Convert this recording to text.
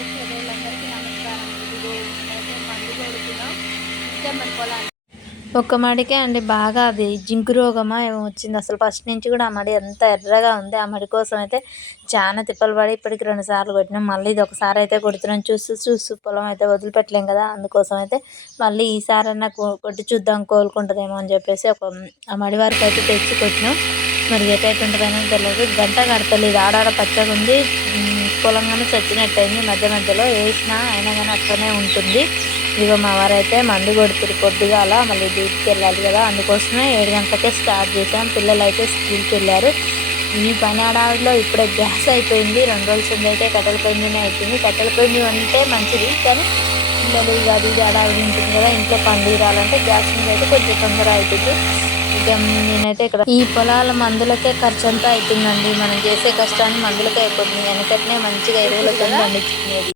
ప్రేక్షకులందరికీ నమస్కారం. ఇదిగో మేమైతే మందు కొడుతున్నాం. ఇస్తే మన పొలాన్ని ఒక్క మడికే అండి బాగా అది జింకు రోగమా ఏమో వచ్చింది. అసలు ఫస్ట్ నుంచి కూడా ఆ మడి ఎంత ఎర్రగా ఉంది. ఆ మడి కోసం అయితే చాలా తిప్పలు పడి ఇప్పటికి 2 సార్లు కొట్టినాం. మళ్ళీ ఇది ఒకసారి అయితే కొడుతున్నాం. చూస్తూ పొలం అయితే వదిలిపెట్టలేం కదా, అందుకోసం అయితే మళ్ళీ ఈసారన్నా కొట్టి చూద్దాం కోలుకుంటుందేమో అని చెప్పేసి ఆ మడి వరకు అయితే తెచ్చి కొట్టినాం. మరి ఎటైతే ఉంటుందని తెలియదు. గంట కడతలేదు, ఆడాడ పచ్చగా ఉంది. పొలంగానే చచ్చినట్టయింది. మధ్య మధ్యలో వేసినా అయినా కానీ అట్లనే ఉంటుంది. ఇక మా వారైతే మందు కొడుతురు పొద్దుగాల, మళ్ళీ డ్యూటీకి వెళ్ళాలి కదా, అందుకోసమే 7 గంటలకే స్టార్ట్ చేసాం. పిల్లలు అయితే స్కూల్కి వెళ్ళారు. ఈ పని ఆడావిలో ఇప్పుడే గ్యాస్ అయిపోయింది. 2 రోజుల కింద అయితే కట్టెల పొయ్యి మీదనే అయిపోయింది. కట్టెల పొయ్యి మీద అంటే మంచిది, కానీ పిల్లలు ఇక అది ఇది ఆడావిడి ఉంటుంది కదా, ఇంట్లో పని తీరాలంటే గ్యాస్ మీద అయితే కొంచెం తొందర అవుతుంది. ఇక నేనైతే ఇక్కడ ఈ పొలాల మందులకే ఖర్చు అంతా అవుతుందండి. మనం చేసే కష్టాన్ని మందులకే అయిపోతుంది. వెనకట్నే మంచిగా ఎరువులతో పండించుకునేది.